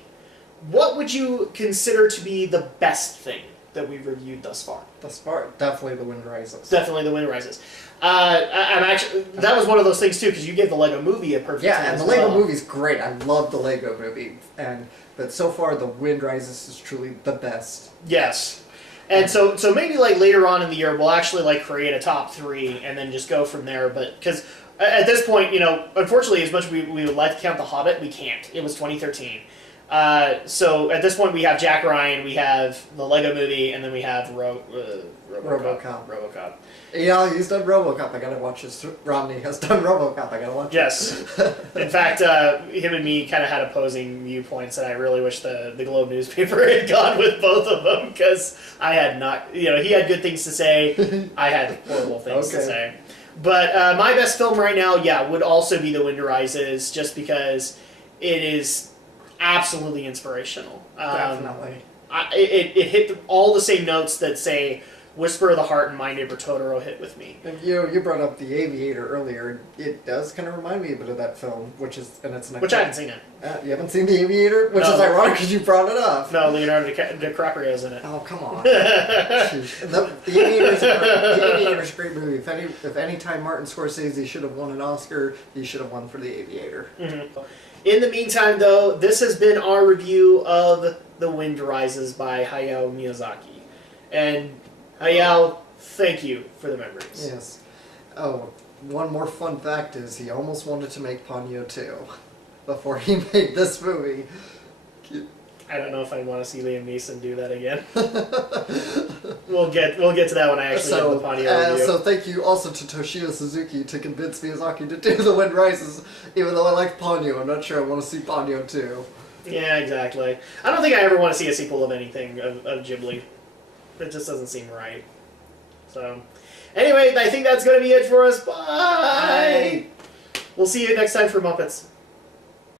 What would you consider to be the best thing that we've reviewed thus far? Thus far, definitely The Wind Rises. Definitely The Wind Rises. I'm actually, that was one of those things too, because you gave the Lego Movie a perfect Yeah, score and as the Lego well. Movie's great. I love the Lego Movie, but so far The Wind Rises is truly the best. Yes. And so maybe like later on in the year we'll actually like create a top 3 and then just go from there. But because at this point, unfortunately, as much as we would like to count The Hobbit, we can't. It was 2013. So at this point we have Jack Ryan, we have the Lego Movie, and then we have RoboCop. Yeah, he's done RoboCop. I gotta watch his. Romney has done RoboCop. I gotta watch. Yes. In fact, him and me kind of had opposing viewpoints, and I really wish the Globe newspaper had gone with both of them because I had not. He had good things to say. I had horrible things to say. But my best film right now, would also be The Wind Rises, just because it is absolutely inspirational. Definitely. It hit all the same notes that say Whisper of the Heart and My Neighbor Totoro hit with me. And you brought up The Aviator earlier. It does kind of remind me a bit of that film, which I haven't seen it. You haven't seen The Aviator, which is ironic because you brought it up. No, Leonardo DiCaprio's in it. Oh, come on. The Aviator's a great movie. If any time Martin Scorsese should have won an Oscar, he should have won for The Aviator. Mm-hmm. In the meantime, though, this has been our review of The Wind Rises by Hayao Miyazaki. And Hayao, thank you for the memories. Yes. Oh, one more fun fact is he almost wanted to make Ponyo 2 before he made this movie. I don't know if I want to see Liam Neeson do that again. We'll get to that when I actually get the Ponyo review. So thank you also to Toshio Suzuki to convince Miyazaki to do The Wind Rises, even though I like Ponyo. I'm not sure I want to see Ponyo 2. Yeah, exactly. I don't think I ever want to see a sequel of anything of Ghibli. It just doesn't seem right. So, anyway, I think that's going to be it for us. Bye! We'll see you next time for Muppets.